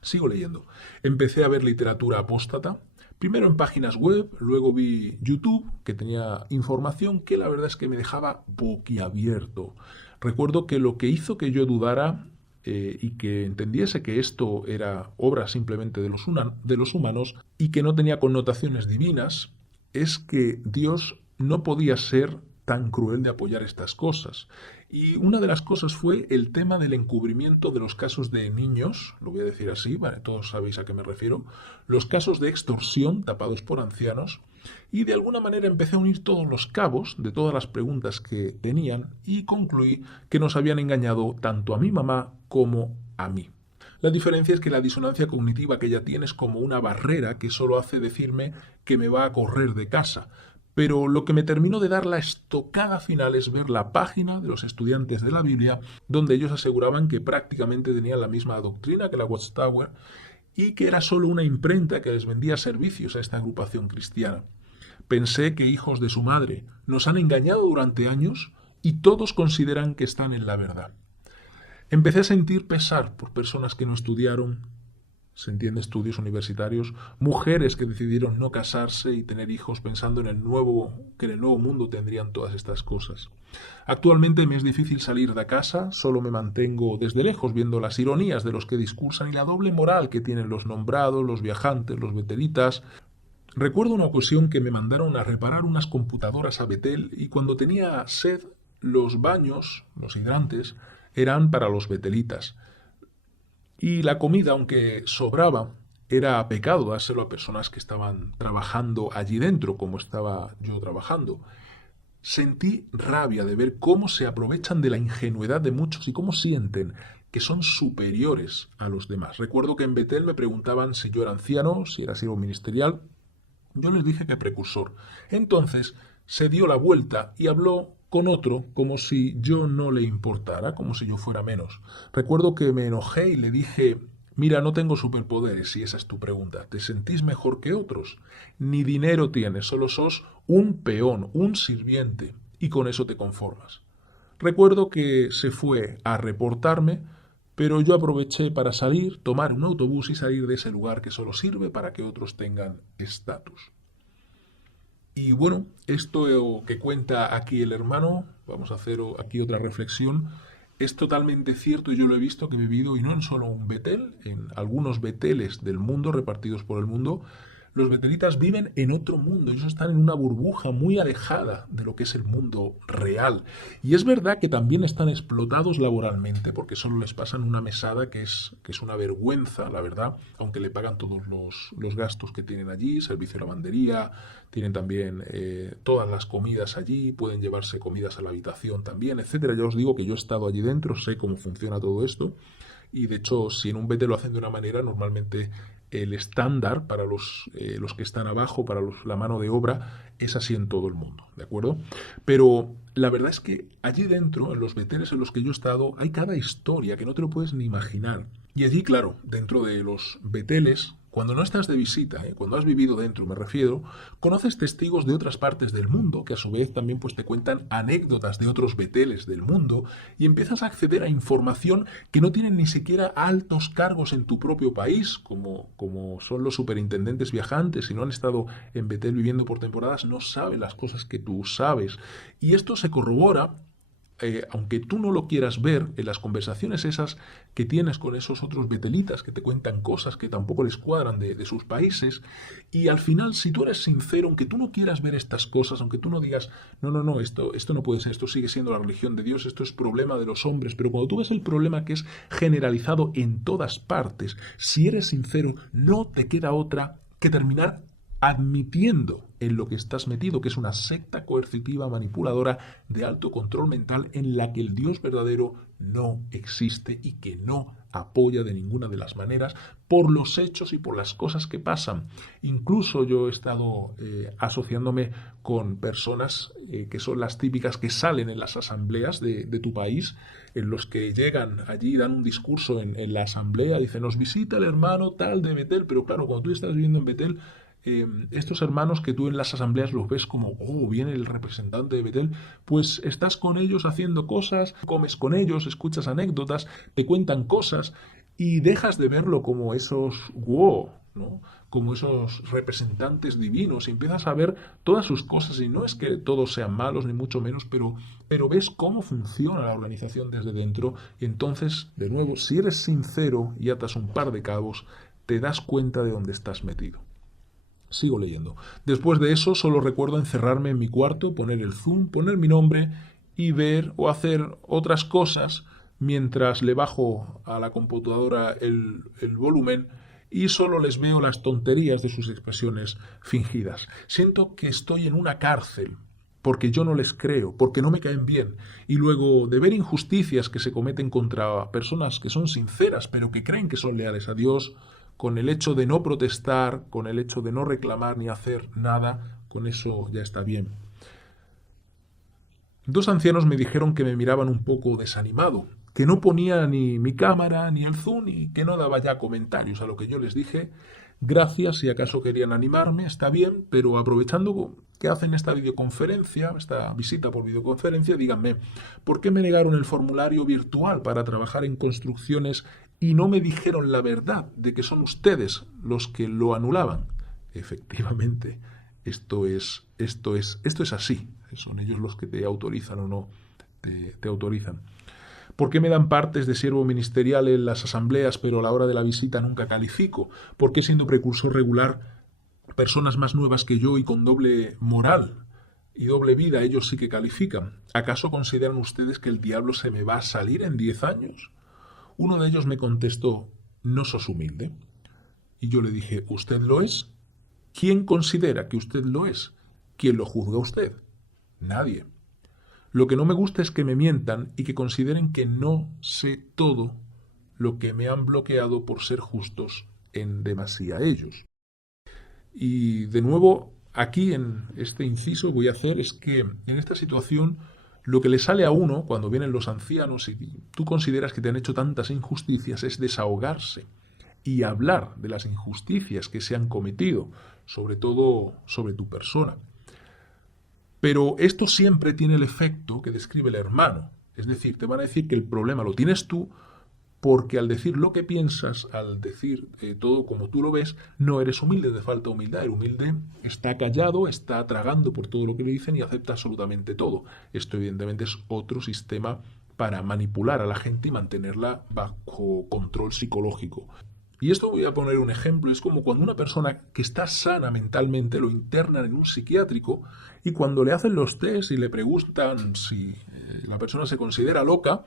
Sigo leyendo. Empecé a ver literatura apóstata, primero en páginas web, luego vi YouTube, que tenía información que la verdad es que me dejaba boquiabierto. Recuerdo que lo que hizo que yo dudara y que entendiese que esto era obra simplemente de los humanos y que no tenía connotaciones divinas, es que Dios no podía ser tan cruel de apoyar estas cosas. Y una de las cosas fue el tema del encubrimiento de los casos de niños, lo voy a decir así, ¿vale? Todos sabéis a qué me refiero, los casos de extorsión tapados por ancianos, y de alguna manera empecé a unir todos los cabos de todas las preguntas que tenían y concluí que nos habían engañado tanto a mi mamá como a mí. La diferencia es que la disonancia cognitiva que ella tiene es como una barrera que solo hace decirme que me va a correr de casa. Pero lo que me terminó de dar la estocada final es ver la página de los estudiantes de la Biblia, donde ellos aseguraban que prácticamente tenían la misma doctrina que la Watchtower y que era solo una imprenta que les vendía servicios a esta agrupación cristiana. Pensé que hijos de su madre nos han engañado durante años y todos consideran que están en la verdad. Empecé a sentir pesar por personas que no estudiaron, se entiende, estudios universitarios, mujeres que decidieron no casarse y tener hijos pensando que en el nuevo mundo tendrían todas estas cosas. Actualmente me es difícil salir de casa, solo me mantengo desde lejos viendo las ironías de los que discursan y la doble moral que tienen los nombrados, los viajantes, los betelitas. Recuerdo una ocasión que me mandaron a reparar unas computadoras a Betel y cuando tenía sed, los baños, los hidrantes, eran para los betelitas. Y la comida, aunque sobraba, era pecado dárselo a personas que estaban trabajando allí dentro, como estaba yo trabajando. Sentí rabia de ver cómo se aprovechan de la ingenuidad de muchos y cómo sienten que son superiores a los demás. Recuerdo que en Betel me preguntaban si yo era anciano, si era siervo ministerial. Yo les dije que precursor. Entonces se dio la vuelta y habló con otro como si yo no le importara, como si yo fuera menos. Recuerdo que me enojé y le dije, mira, no tengo superpoderes, si esa es tu pregunta. ¿Te sentís mejor que otros? Ni dinero tienes, solo sos un peón, un sirviente, y con eso te conformas. Recuerdo que se fue a reportarme, pero yo aproveché para salir, tomar un autobús y salir de ese lugar que solo sirve para que otros tengan estatus. Y bueno, esto que cuenta aquí el hermano, vamos a hacer aquí otra reflexión, es totalmente cierto y yo lo he visto que he vivido y no en solo un Betel, en algunos Beteles del mundo repartidos por el mundo. Los betelitas viven en otro mundo, ellos están en una burbuja muy alejada de lo que es el mundo real. Y es verdad que también están explotados laboralmente, porque solo les pasan una mesada que es una vergüenza, la verdad, aunque le pagan todos los gastos que tienen allí, servicio de lavandería, tienen también todas las comidas allí, pueden llevarse comidas a la habitación también, etcétera. Ya os digo que yo he estado allí dentro, sé cómo funciona todo esto. Y de hecho, si en un betel lo hacen de una manera, normalmente el estándar para los que están abajo, para la mano de obra, es así en todo el mundo, ¿de acuerdo? Pero la verdad es que allí dentro, en los beteles en los que yo he estado, hay cada historia que no te lo puedes ni imaginar. Y allí, claro, dentro de los beteles, cuando no estás de visita, cuando has vivido dentro, me refiero, conoces testigos de otras partes del mundo, que a su vez también pues, te cuentan anécdotas de otros beteles del mundo, y empiezas a acceder a información que no tienen ni siquiera altos cargos en tu propio país, como son los superintendentes viajantes, si no han estado en Betel viviendo por temporadas, no saben las cosas que tú sabes. Y esto se corrobora, aunque tú no lo quieras ver, en las conversaciones esas que tienes con esos otros betelitas que te cuentan cosas que tampoco les cuadran de sus países, y al final, si tú eres sincero, aunque tú no quieras ver estas cosas, aunque tú no digas, no, esto no puede ser, esto sigue siendo la religión de Dios, esto es problema de los hombres, pero cuando tú ves el problema que es generalizado en todas partes, si eres sincero, no te queda otra que terminar admitiendo en lo que estás metido, que es una secta coercitiva, manipuladora, de alto control mental, en la que el Dios verdadero no existe y que no apoya de ninguna de las maneras por los hechos y por las cosas que pasan. Incluso yo he estado asociándome con personas que son las típicas que salen en las asambleas de tu país, en los que llegan allí, dan un discurso en la asamblea, dicen, nos visita el hermano tal de Betel, pero claro, cuando tú estás viviendo en Betel, estos hermanos que tú en las asambleas los ves como, oh, viene el representante de Betel, pues estás con ellos haciendo cosas, comes con ellos, escuchas anécdotas, te cuentan cosas y dejas de verlo como esos wow, ¿no? Como esos representantes divinos y empiezas a ver todas sus cosas y no es que todos sean malos ni mucho menos, pero ves cómo funciona la organización desde dentro y entonces, de nuevo, si eres sincero y atas un par de cabos, te das cuenta de dónde estás metido. Sigo leyendo. Después de eso solo recuerdo encerrarme en mi cuarto, poner el zoom, poner mi nombre y ver o hacer otras cosas mientras le bajo a la computadora el volumen y solo les veo las tonterías de sus expresiones fingidas. Siento que estoy en una cárcel porque yo no les creo, porque no me caen bien. Y luego de ver injusticias que se cometen contra personas que son sinceras pero que creen que son leales a Dios, con el hecho de no protestar, con el hecho de no reclamar ni hacer nada, con eso ya está bien. Dos ancianos me dijeron que me miraban un poco desanimado, que no ponía ni mi cámara ni el zoom y que no daba ya comentarios, a lo que yo les dije, gracias, si acaso querían animarme, está bien, pero aprovechando que hacen esta videoconferencia, esta visita por videoconferencia, díganme, ¿por qué me negaron el formulario virtual para trabajar en construcciones y no me dijeron la verdad de que son ustedes los que lo anulaban? Efectivamente, esto es así. Son ellos los que te autorizan o no te autorizan. ¿Por qué me dan partes de siervo ministerial en las asambleas, pero a la hora de la visita nunca califico? ¿Por qué siendo precursor regular, personas más nuevas que yo y con doble moral y doble vida, ellos sí que califican? ¿Acaso consideran ustedes que el diablo se me va a salir en 10 años? Uno de ellos me contestó, ¿no sos humilde? Y yo le dije, ¿usted lo es? ¿Quién considera que usted lo es? ¿Quién lo juzga a usted? Nadie. Lo que no me gusta es que me mientan y que consideren que no sé todo lo que me han bloqueado por ser justos en demasía ellos. Y de nuevo, aquí en este inciso voy a hacer es que en esta situación lo que le sale a uno cuando vienen los ancianos y tú consideras que te han hecho tantas injusticias es desahogarse y hablar de las injusticias que se han cometido, sobre todo sobre tu persona. Pero esto siempre tiene el efecto que describe el hermano. Es decir, te van a decir que el problema lo tienes tú porque al decir lo que piensas, al decir todo como tú lo ves, no eres humilde, te falta humildad. El humilde está callado, está tragando por todo lo que le dicen y acepta absolutamente todo. Esto evidentemente es otro sistema para manipular a la gente y mantenerla bajo control psicológico. Y esto voy a poner un ejemplo, es como cuando una persona que está sana mentalmente lo internan en un psiquiátrico y cuando le hacen los test y le preguntan si la persona se considera loca,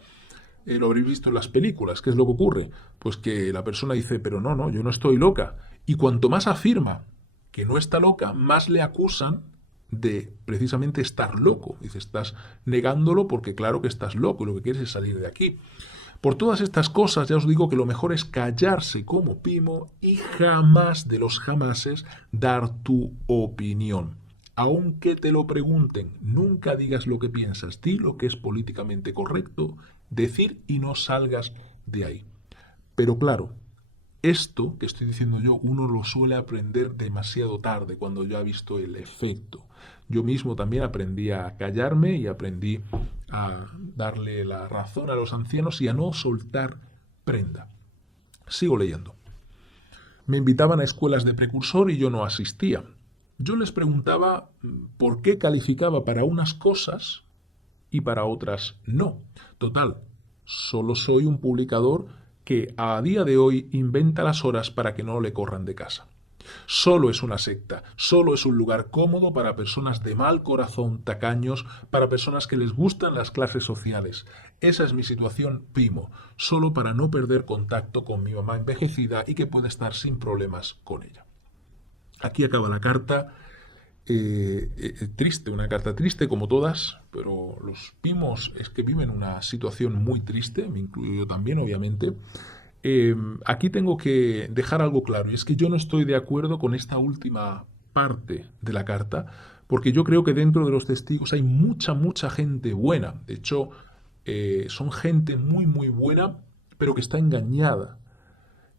lo habréis visto en las películas, ¿qué es lo que ocurre? Pues que la persona dice, pero no, yo no estoy loca. Y cuanto más afirma que no está loca, más le acusan de precisamente estar loco. Dice, estás negándolo porque claro que estás loco y lo que quieres es salir de aquí. Por todas estas cosas ya os digo que lo mejor es callarse como Pimo y jamás de los jamases dar tu opinión. Aunque te lo pregunten, nunca digas lo que piensas, di lo que es políticamente correcto decir y no salgas de ahí. Pero claro, esto que estoy diciendo yo, uno lo suele aprender demasiado tarde, cuando ya ha visto el efecto. Yo mismo también aprendí a callarme y aprendí a darle la razón a los ancianos y a no soltar prenda. Sigo leyendo. Me invitaban a escuelas de precursor y yo no asistía. Yo les preguntaba por qué calificaba para unas cosas y para otras no. Total, solo soy un publicador que a día de hoy inventa las horas para que no le corran de casa. Solo es una secta, solo es un lugar cómodo para personas de mal corazón, tacaños, para personas que les gustan las clases sociales. Esa es mi situación, Pimo, solo para no perder contacto con mi mamá envejecida y que pueda estar sin problemas con ella. Aquí acaba la carta. Triste, una carta triste como todas, pero los Pimos es que viven una situación muy triste, me incluyo yo también obviamente, Aquí tengo que dejar algo claro, y es que yo no estoy de acuerdo con esta última parte de la carta, porque yo creo que dentro de los testigos hay mucha gente buena. De hecho, son gente muy buena, pero que está engañada.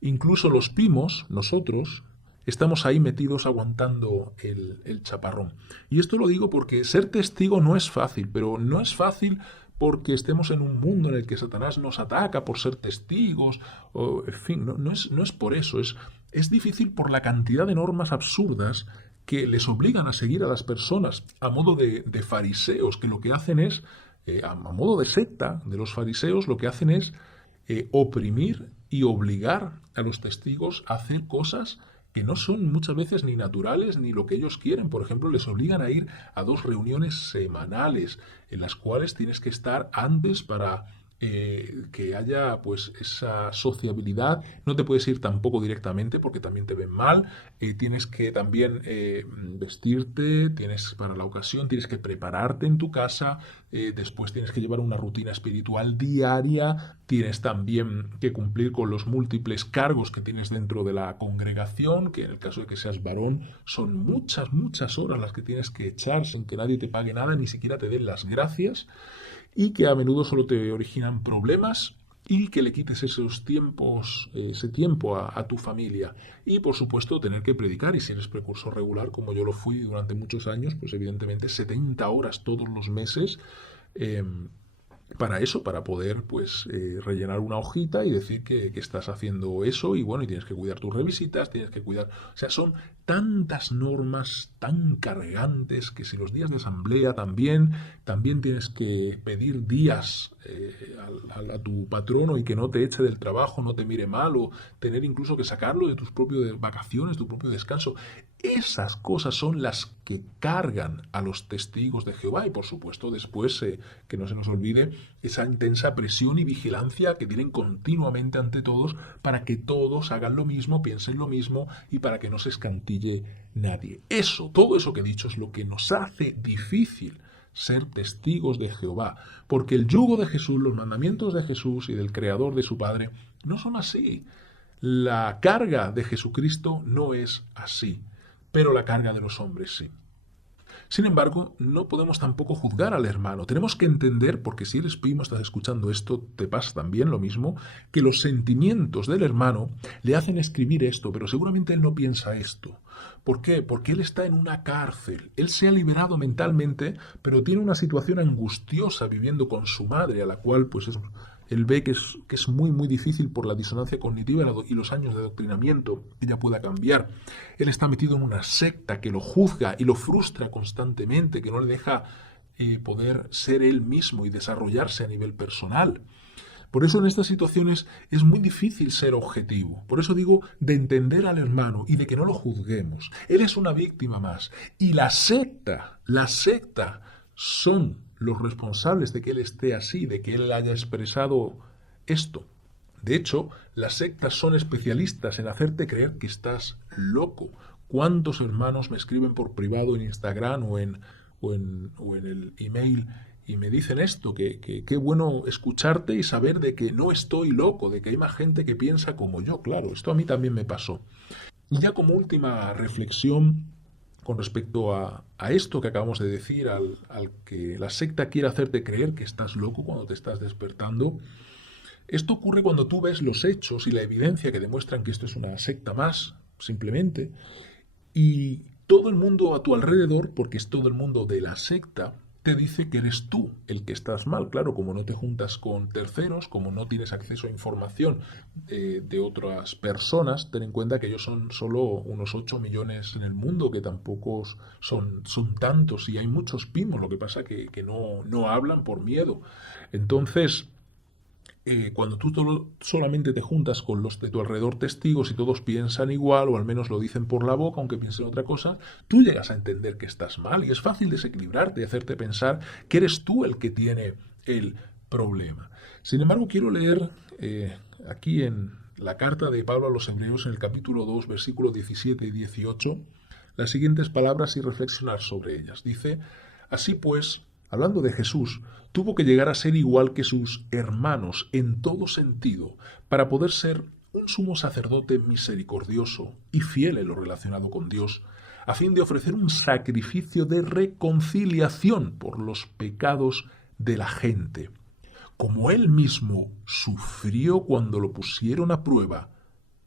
Incluso los primos, nosotros, estamos ahí metidos aguantando el chaparrón. Y esto lo digo porque ser testigo no es fácil, pero no es fácil porque estemos en un mundo en el que Satanás nos ataca por ser testigos, o, en fin, no es por eso, es difícil por la cantidad de normas absurdas que les obligan a seguir a las personas a modo de fariseos, que lo que hacen es, a modo de secta de los fariseos, lo que hacen es oprimir y obligar a los testigos a hacer cosas que no son muchas veces ni naturales ni lo que ellos quieren. Por ejemplo, les obligan a ir a 2 reuniones semanales en las cuales tienes que estar antes para que haya pues esa sociabilidad. No te puedes ir tampoco directamente porque también te ven mal. Tienes que también vestirte, tienes para la ocasión, tienes que prepararte en tu casa, después tienes que llevar una rutina espiritual diaria, tienes también que cumplir con los múltiples cargos que tienes dentro de la congregación, que en el caso de que seas varón son muchas horas las que tienes que echar sin que nadie te pague nada, ni siquiera te den las gracias, y que a menudo solo te originan problemas, y que le quites ese tiempo a tu familia. Y por supuesto tener que predicar, y si eres precursor regular, como yo lo fui durante muchos años, pues evidentemente 70 horas todos los meses, eh, para eso, para poder pues rellenar una hojita y decir que estás haciendo eso, y bueno, y tienes que cuidar tus revisitas, tienes que cuidar, o sea, son tantas normas tan cargantes que si los días de asamblea también tienes que pedir días a tu patrono y que no te eche del trabajo, no te mire mal, o tener incluso que sacarlo de tus propias vacaciones, tu propio descanso. Esas cosas son las que cargan a los testigos de Jehová, y por supuesto después, que no se nos olvide, esa intensa presión y vigilancia que tienen continuamente ante todos para que todos hagan lo mismo, piensen lo mismo y para que no se escantille nadie. Todo eso que he dicho es lo que nos hace difícil ser testigos de Jehová, porque el yugo de Jesús, los mandamientos de Jesús y del Creador de su Padre no son así. La carga de Jesucristo no es así, pero la carga de los hombres sí. Sin embargo, no podemos tampoco juzgar al hermano. Tenemos que entender, porque si eres primo, estás escuchando esto, te pasa también lo mismo, que los sentimientos del hermano le hacen escribir esto, pero seguramente él no piensa esto. ¿Por qué? Porque él está en una cárcel. Él se ha liberado mentalmente, pero tiene una situación angustiosa viviendo con su madre, a la cual pues él ve que es muy difícil por la disonancia cognitiva y los años de adoctrinamiento que ella pueda cambiar. Él está metido en una secta que lo juzga y lo frustra constantemente, que no le deja poder ser él mismo y desarrollarse a nivel personal. Por eso en estas situaciones es muy difícil ser objetivo. Por eso digo de entender al hermano y de que no lo juzguemos. Él es una víctima más. Y la secta son los responsables de que él esté así, de que él haya expresado esto. De hecho, las sectas son especialistas en hacerte creer que estás loco. ¿Cuántos hermanos me escriben por privado en Instagram o en el email y me dicen esto, que qué bueno escucharte y saber de que no estoy loco, de que hay más gente que piensa como yo? Claro, esto a mí también me pasó. Y ya como última reflexión con respecto a esto que acabamos de decir, al que la secta quiere hacerte creer que estás loco cuando te estás despertando, esto ocurre cuando tú ves los hechos y la evidencia que demuestran que esto es una secta más, simplemente, y todo el mundo a tu alrededor, porque es todo el mundo de la secta, te dice que eres tú el que estás mal. Claro, como no te juntas con terceros, como no tienes acceso a información de otras personas, ten en cuenta que ellos son solo unos 8 millones en el mundo, que tampoco son tantos, y hay muchos primos, lo que pasa que no hablan por miedo. Entonces, cuando tú solamente te juntas con los de tu alrededor testigos y todos piensan igual, o al menos lo dicen por la boca, aunque piensen otra cosa, tú llegas a entender que estás mal, y es fácil desequilibrarte y hacerte pensar que eres tú el que tiene el problema. Sin embargo, quiero leer aquí en la carta de Pablo a los Hebreos, en el capítulo 2, versículos 17 y 18, las siguientes palabras y reflexionar sobre ellas. Dice: así pues, hablando de Jesús, tuvo que llegar a ser igual que sus hermanos en todo sentido para poder ser un sumo sacerdote misericordioso y fiel en lo relacionado con Dios, a fin de ofrecer un sacrificio de reconciliación por los pecados de la gente. Como él mismo sufrió cuando lo pusieron a prueba,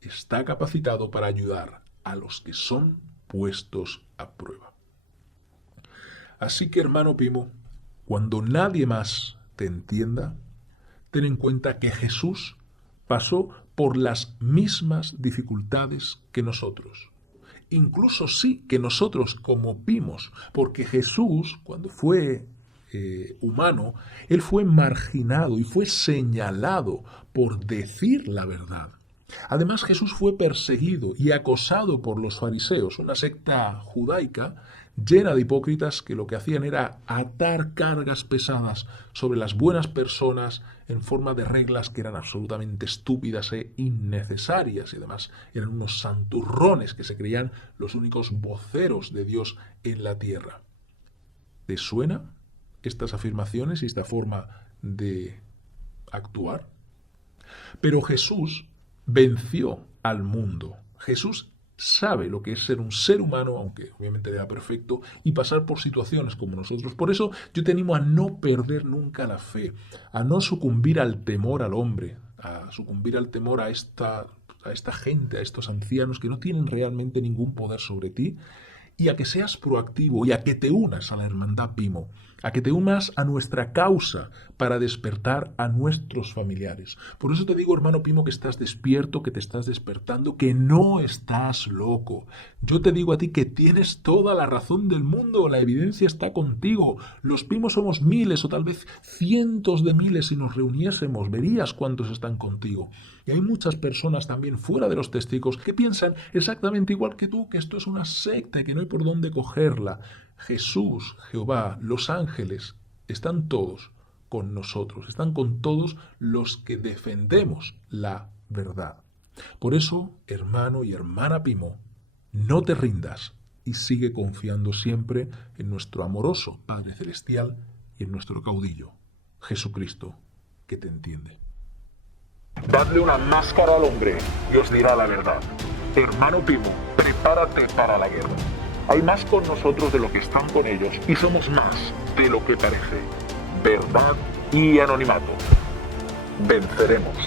está capacitado para ayudar a los que son puestos a prueba. Así que, hermano Pimo, cuando nadie más te entienda, ten en cuenta que Jesús pasó por las mismas dificultades que nosotros. Incluso sí que nosotros como Pimos, porque Jesús, cuando fue humano, él fue marginado y fue señalado por decir la verdad. Además, Jesús fue perseguido y acosado por los fariseos, una secta judaica llena de hipócritas que lo que hacían era atar cargas pesadas sobre las buenas personas en forma de reglas que eran absolutamente estúpidas e innecesarias, y además eran unos santurrones que se creían los únicos voceros de Dios en la tierra. ¿Te suena estas afirmaciones y esta forma de actuar? Pero Jesús venció al mundo. Jesús sabe lo que es ser un ser humano, aunque obviamente era perfecto, y pasar por situaciones como nosotros. Por eso yo te animo a no perder nunca la fe, a no sucumbir al temor al hombre, a sucumbir al temor a esta gente, a estos ancianos que no tienen realmente ningún poder sobre ti, y a que seas proactivo y a que te unas a la Hermandad Pimo, a que te unas a nuestra causa para despertar a nuestros familiares. Por eso te digo, hermano Pimo, que estás despierto, que te estás despertando, que no estás loco. Yo te digo a ti que tienes toda la razón del mundo, la evidencia está contigo. Los Pimos somos miles o tal vez cientos de miles si nos reuniésemos, verías cuántos están contigo. Y hay muchas personas también fuera de los testigos que piensan exactamente igual que tú, que esto es una secta y que no hay por dónde cogerla. Jesús, Jehová, los ángeles, están todos con nosotros, están con todos los que defendemos la verdad. Por eso, hermano y hermana Pimo, no te rindas y sigue confiando siempre en nuestro amoroso Padre Celestial y en nuestro caudillo, Jesucristo, que te entiende. Dadle una máscara al hombre y os dirá la verdad. Hermano Pimo, prepárate para la guerra. Hay más con nosotros de lo que están con ellos y somos más de lo que parece. Verdad y anonimato. Venceremos.